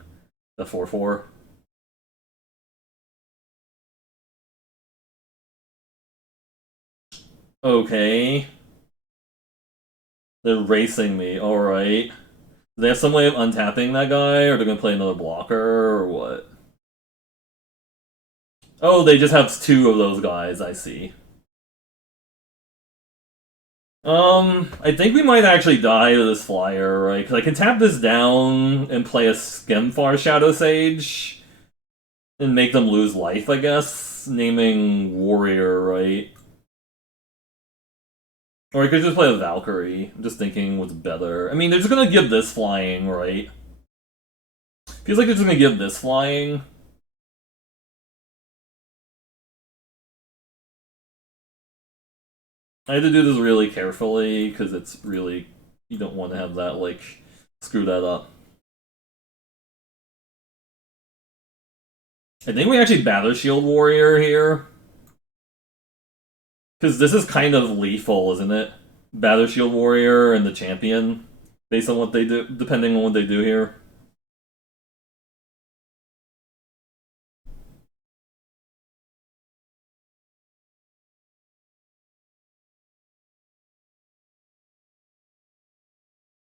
The 4/4. Okay. They're racing me, alright. Do they have some way of untapping that guy, or they're gonna play another blocker, or what? Oh, they just have 2 of those guys, I see. I think we might actually die to this flyer, right? Because I can tap this down and play a Skemfar Shadow Sage and make them lose life, I guess. Naming Warrior, right? Or I could just play a Valkyrie. I'm just thinking what's better. I mean, they're just gonna give this flying, right? Feels like they're just gonna give this flying. I had to do this really carefully, because it's really... You don't want to have that, like, screw that up. I think we actually Bather Shield Warrior here. Because this is kind of lethal, isn't it? Bather Shield Warrior and the Champion, based on what they do, depending on what they do here.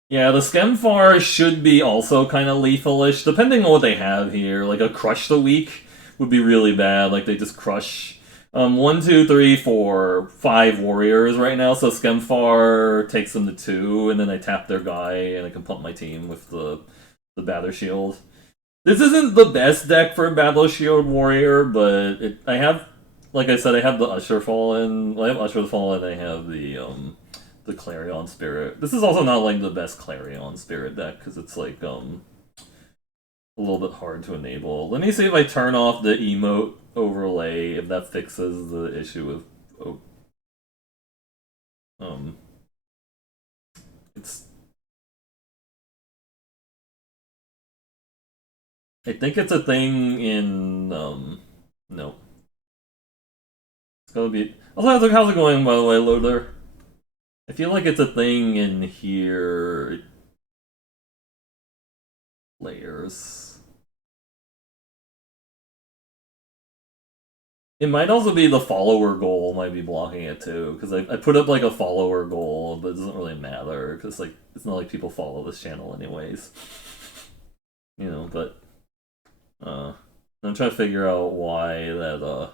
Yeah, the Skemfar should be also kind of lethalish, depending on what they have here. Like, a Crush the Weak would be really bad. Like, they just crush One, two, three, four, five warriors right now. So Skemfar takes them to two, and then I tap their guy, and I can pump my team with the Battle Shield. This isn't the best deck for a Battle Shield warrior, but I have, like I said, I have the Usher Fallen. I have Usher Fallen. I have the Clarion Spirit. This is also not like the best Clarion Spirit deck because it's like a little bit hard to enable. Let me see if I turn off the emote overlay, if that fixes the issue with um it's I think it's a thing in no. It's gonna be also how's it going by the way, Loader? I feel like it's a thing in here layers. It might also be the follower goal might be blocking it too, because I put up like a follower goal, but it doesn't really matter because like it's not like people follow this channel anyways. You know, but I'm trying to figure out why that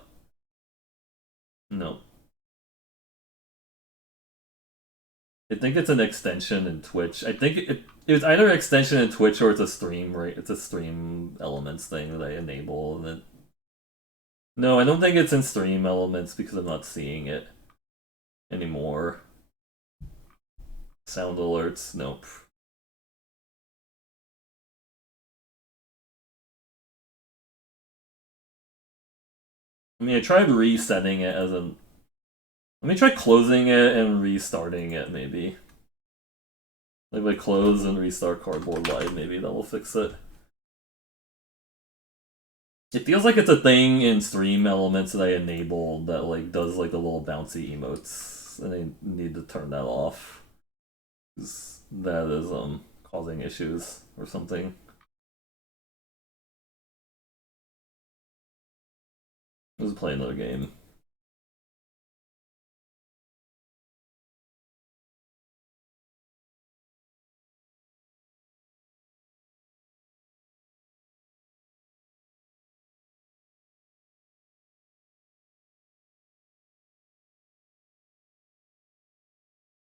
no. I think it's an extension in Twitch. I think it was either an extension in Twitch or it's a stream right it's a stream elements thing that I enable and then no, I don't think it's in stream elements because I'm not seeing it anymore. Sound alerts, nope. I mean, I tried resetting it as a. Let me try closing it and restarting it, maybe. Like, if I close and restart Cardboard Live, maybe that will fix it. It feels like it's a thing in stream elements that I enabled that, like, does, like, the little bouncy emotes. And I need to turn that off. That is, causing issues or something. Let's play another game.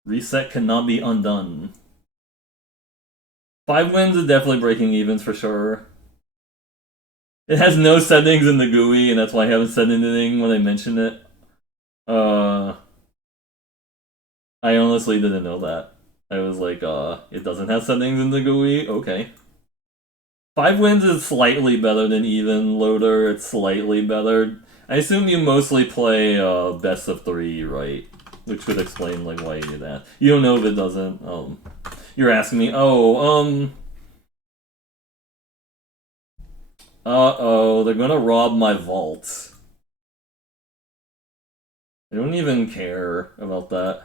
Reset cannot be undone. 5 wins is definitely breaking evens for sure. It has no settings in the GUI, and that's why I haven't said anything when I mentioned it. I honestly didn't know that. I was like, it doesn't have settings in the GUI? Okay. 5 wins is slightly better than even loader, it's slightly better. I assume you mostly play best of 3, right? Which would explain like why you do that. You don't know if it doesn't. You're asking me, uh-oh, they're gonna rob my vault. I don't even care about that.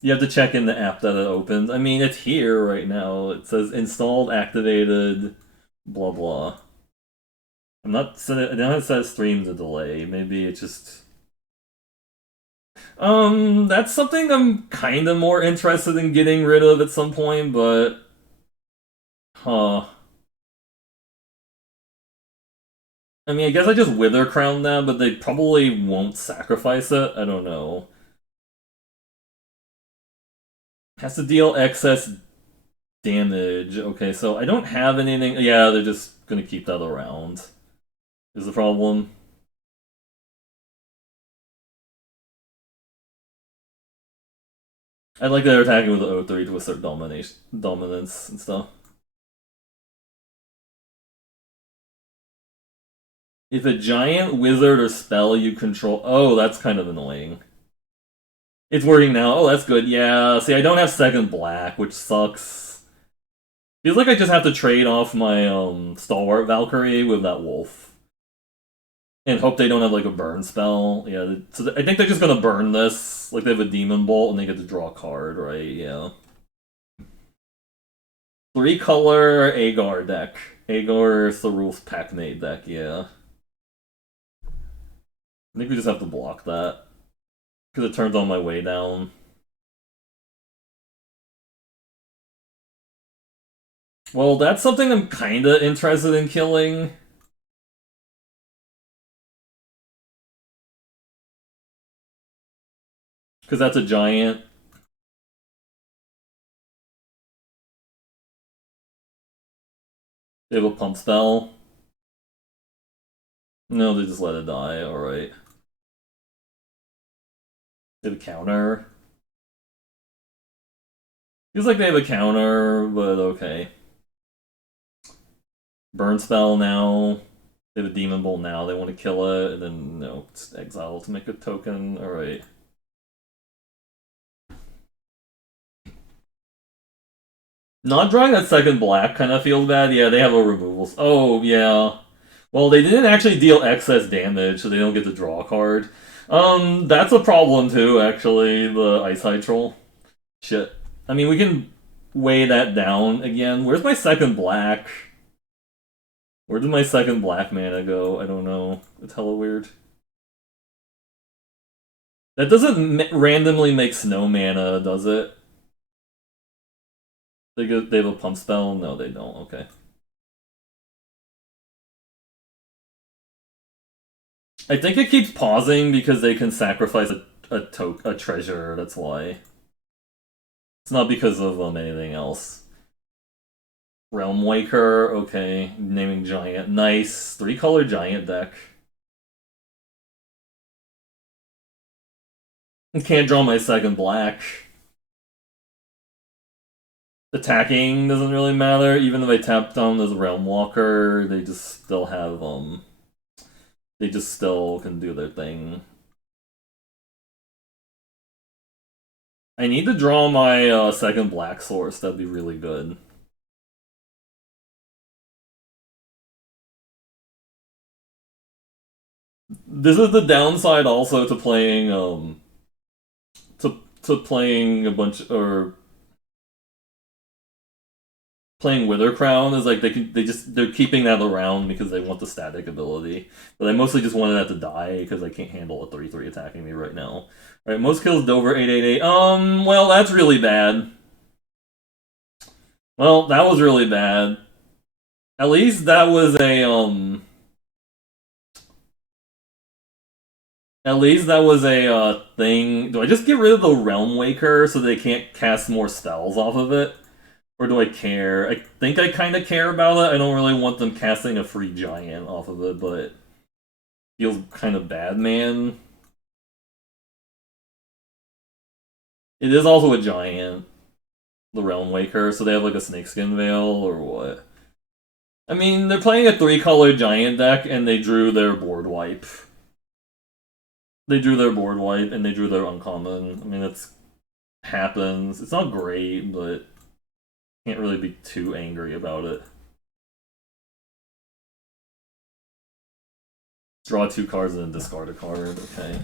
You have to check in the app that it opens. I mean, it's here right now. It says installed, activated, blah blah. I'm not. I don't have set stream to delay. Maybe it's just. That's something I'm kind of more interested in getting rid of at some point, but. Huh. I mean, I guess I just Wither Crown them, but they probably won't sacrifice it. I don't know. Has to deal excess damage. Okay, so I don't have anything. Yeah, they're just gonna keep that around. Is the problem. I like that they're attacking with the O3 to assert dominance and stuff. If a giant wizard or spell you control... Oh, that's kind of annoying. It's working now. Oh, that's good. Yeah, see, I don't have second black, which sucks. Feels like I just have to trade off my Stalwart Valkyrie with that wolf. And hope they don't have, like, a burn spell. Yeah, so I think they're just gonna burn this. Like, they have a Demon Bolt and they get to draw a card, right? Yeah. 3-color Agar deck. Agar Sarulf's Packmate deck, yeah. I think we just have to block that. Because it turns on my way down. Well, that's something I'm kinda interested in killing. Because that's a giant. They have a pump spell. No, they just let it die. Alright. They have a counter. Feels like they have a counter, but okay. Burn spell now. They have a demon bolt now. They want to kill it, and then no, it's exile to make a token. Alright. Not drawing that second black kind of feels bad. Yeah, they have a removals. Oh, yeah. Well, they didn't actually deal excess damage, so they don't get to draw a card. That's a problem too, actually, the Ice High Troll. Shit. I mean, we can weigh that down again. Where's my second black? Where did my second black mana go? I don't know. It's hella weird. That doesn't randomly make snow mana, does it? They have a pump spell? No, they don't. Okay. I think it keeps pausing because they can sacrifice a treasure. That's why. It's not because of anything else. Realm Waker, okay. Naming Giant, nice. 3-color Giant deck. Can't draw my second black. Attacking doesn't really matter. Even if I tap down as Realm Walker, they just still have they just still can do their thing. I need to draw my second black source. That'd be really good. This is the downside also to playing to playing a bunch or playing Wither Crown is like they're keeping that around because they want the static ability. But I mostly just wanted that to die because I can't handle a 3/3 attacking me right now. Alright, most kills Dover 888. Well that's really bad. Well, that was really bad. At least that was a At least that was a thing. Do I just get rid of the Realm Waker so they can't cast more spells off of it? Or do I care? I think I kind of care about it. I don't really want them casting a free giant off of it, but feels kind of bad, man. It is also a giant, the Realm Waker, so they have like a Snakeskin Veil or what? I mean, they're playing a 3-color giant deck and they drew their board wipe. They drew their board wipe and they drew their uncommon. I mean, it's happens. It's not great, but can't really be too angry about it. Draw 2 cards and then discard a card. Okay.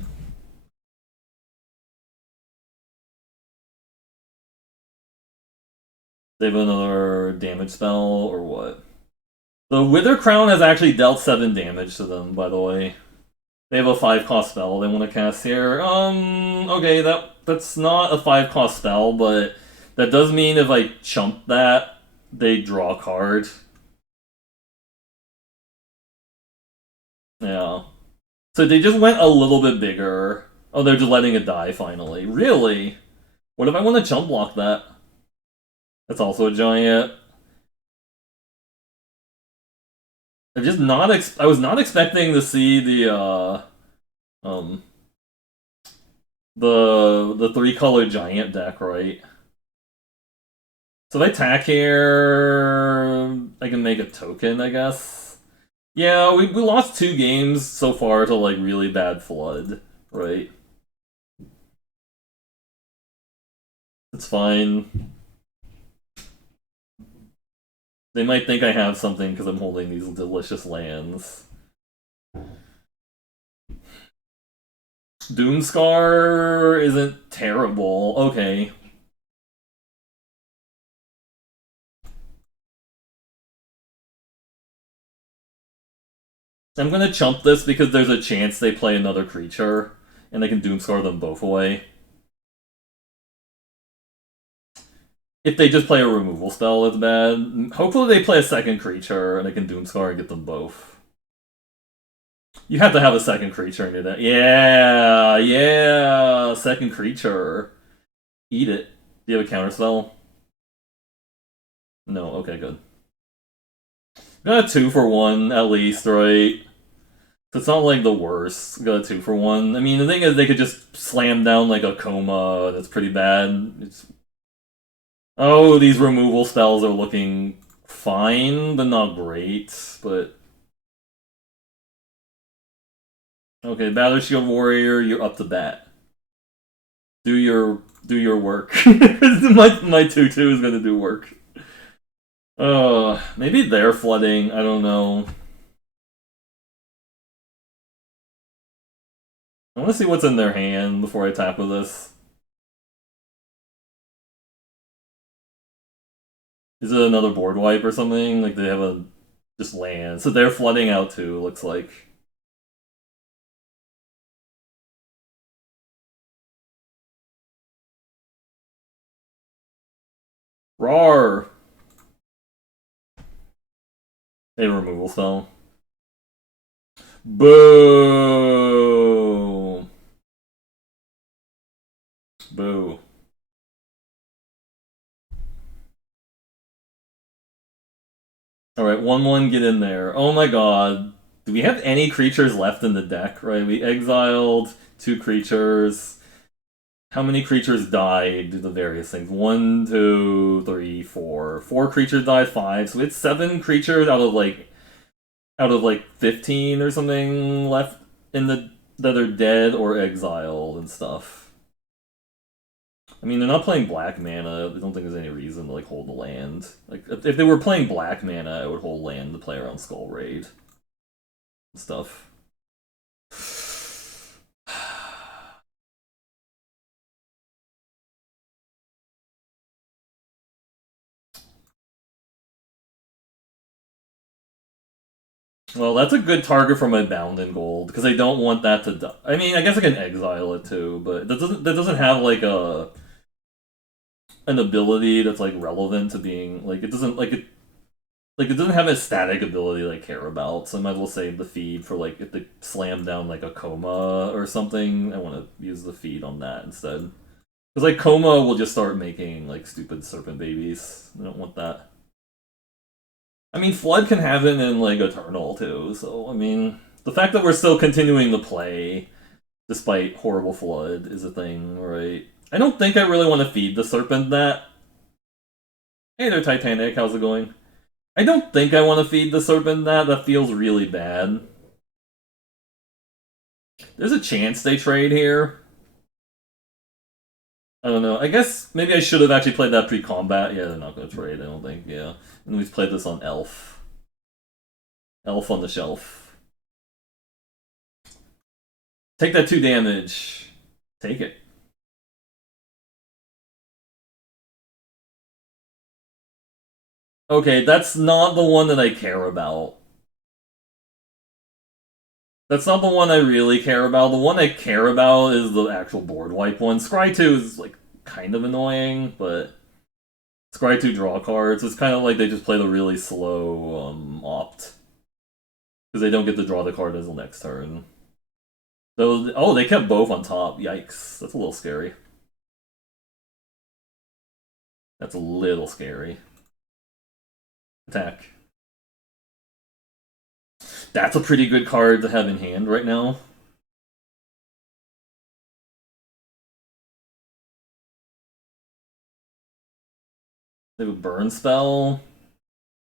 They have another damage spell or what? The Wither Crown has actually dealt 7 damage to them, by the way. They have a 5-cost spell they want to cast here. Okay, that's not a 5-cost spell, but that does mean if I chump that, they draw a card. Yeah. So they just went a little bit bigger. Oh, they're just letting it die finally. Really? What if I want to chump block that? That's also a giant. I'm just not. I was not expecting to see the 3-color giant deck, right? So if I attack here, I can make a token, I guess. Yeah, we lost 2 games so far to like really bad flood, right? It's fine. They might think I have something because I'm holding these delicious lands. Doomscar isn't terrible. Okay. I'm gonna chump this because there's a chance they play another creature, and they can Doomscar them both away. If they just play a removal spell, it's bad. Hopefully they play a second creature, and I can Doomscar and get them both. You have to have a second creature in your deck. Yeah, yeah, second creature. Eat it. Do you have a counterspell? No. Okay, good. Got a 2-for-1 at least, right? So it's not like the worst. Got a 2-for-1. I mean, the thing is, they could just slam down like a coma. That's pretty bad. Oh, these removal spells are looking fine, but not great. But okay, Battle Shield Warrior, you're up to bat. Do your work. my 2/2 is gonna do work. Maybe they're flooding. I don't know. I want to see what's in their hand before I tap with this. Is it another board wipe or something? Like they have a just land, so they're flooding out too. Looks like. Rawr! A removal spell. Boo! Boo. Alright, 1/1, get in there. Oh my god. Do we have any creatures left in the deck, right? We exiled 2 creatures. How many creatures died due to various things? 1, 2, 3, 4. 4 creatures died, 5. So it's 7 creatures out of like 15 or something left in the that are dead or exiled and stuff. I mean, they're not playing black mana. I don't think there's any reason to like hold the land. Like if they were playing black mana, I would hold land to play around Skull Raid and stuff. Well, that's a good target for my Bound in Gold because I don't want that to die. I mean, I guess I can exile it too, but that doesn't have like an ability that's like relevant to being like it doesn't like it doesn't have a static ability that I care about. So I might as well save the feed for like if they slam down like a coma or something. I want to use the feed on that instead because like coma will just start making like stupid serpent babies. I don't want that. I mean, Flood can have it in like Eternal too. So I mean, the fact that we're still continuing to play despite horrible Flood is a thing, right? I don't think I really want to feed the Serpent that. Hey there, Titanic. How's it going? I don't think I want to feed the Serpent that. That feels really bad. There's a chance they trade here. I don't know. I guess maybe I should have actually played that pre-combat. Yeah, they're not going to trade, I don't think. Yeah. And we've played this on Elf. Elf on the shelf. Take that 2 damage. Take it. Okay, that's not the one that I care about. That's not the one I really care about. The one I care about is the actual board wipe one. Scry 2 is like kind of annoying, but Scry 2 draw cards. It's kind of like they just play the really slow opt. Because they don't get to draw the card until next turn. So, oh, they kept both on top. Yikes. That's a little scary. That's a little scary. Attack. That's a pretty good card to have in hand right now. They have a burn spell.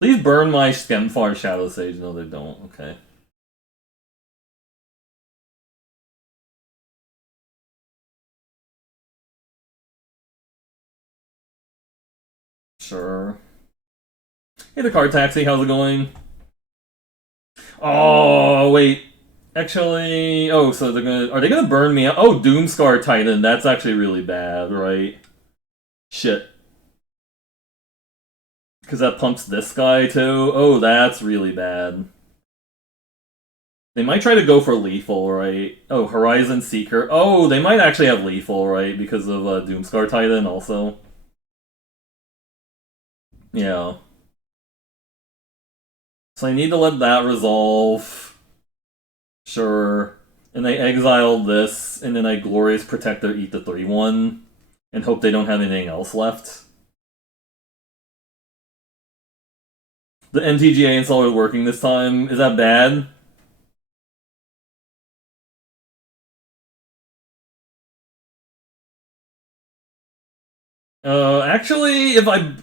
Please burn my Skemfar Shadow Sage. No, they don't. Okay. Sure. Hey, the card taxi. How's it going? Oh wait. Actually, oh, so are they gonna burn me out? Oh, Doomscar Titan. That's actually really bad, right? Shit. Because that pumps this guy too. Oh, that's really bad. They might try to go for lethal, right? Oh, Horizon Seeker. Oh, they might actually have lethal, right? Because of Doomscar Titan also. Yeah. So I need to let that resolve. Sure. And they exiled this, and then I Glorious Protector eat the 3-1, and hope they don't have anything else left. The MTGA installer working this time. Is that bad? Actually, if I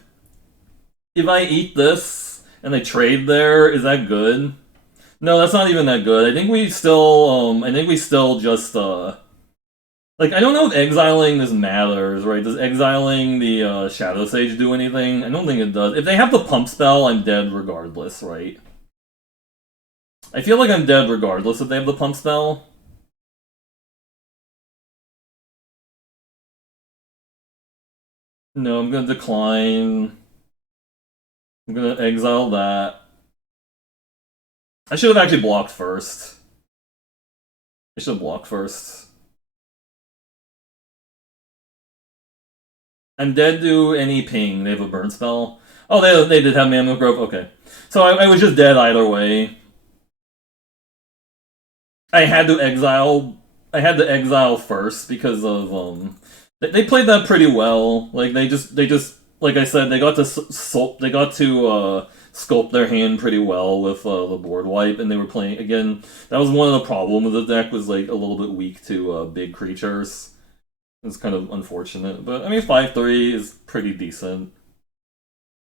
eat this and I trade there, is that good? No, that's not even that good. I think we still just like, I don't know if exiling this matters, right? Does exiling the Shadow Sage do anything? I don't think it does. If they have the pump spell, I'm dead regardless, right? I feel like I'm dead regardless if they have the pump spell. No, I'm gonna decline. I'm gonna exile that. I should have actually blocked first. I should have blocked first. I'm dead to any ping. They have a burn spell. Oh, they did have Mammoth Grove? Okay. So I was just dead either way. I had to exile. I had to exile first because of They played that pretty well. Like they just like I said, they got to sculpt their hand pretty well with the board wipe, and they were playing again. That was one of the problems with the deck, was like a little bit weak to big creatures. It's kind of unfortunate, but I mean 5/3 is pretty decent.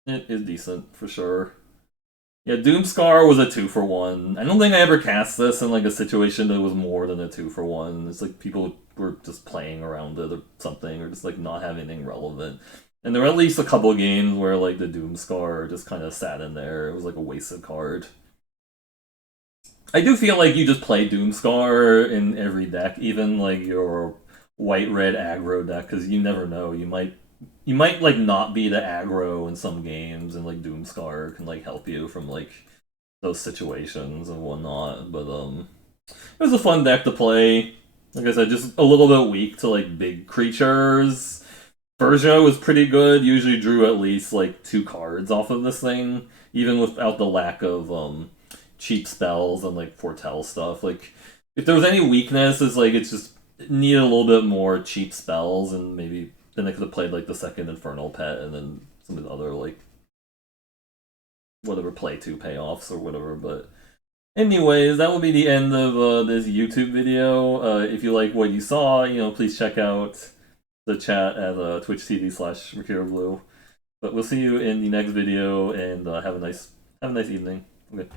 It is decent for sure. Yeah, Doomscar was a 2-for-1. I don't think I ever cast this in like a situation that was more than a 2-for-1. It's like people were just playing around it or something, or just like not having anything relevant. And there were at least a couple games where like the Doomscar just kind of sat in there. It was like a wasted card. I do feel like you just play Doomscar in every deck, even like your white-red aggro deck, because you never know. You might like not be the aggro in some games, and like Doomscar can like help you from like those situations and whatnot. But it was a fun deck to play. Like I said, just a little bit weak to like big creatures. Berja was pretty good. Usually drew at least like 2 cards off of this thing, even without the lack of cheap spells and like foretell stuff. Like if there was any weakness, is like it's just it needed a little bit more cheap spells, and maybe then they could have played like the second Infernal Pet and then some of the other like whatever play two payoffs or whatever. But anyways, that will be the end of this YouTube video. If you like what you saw, please check out the chat at twitch.tv/MercurioBlue. But we'll see you in the next video, and have a nice evening. Okay.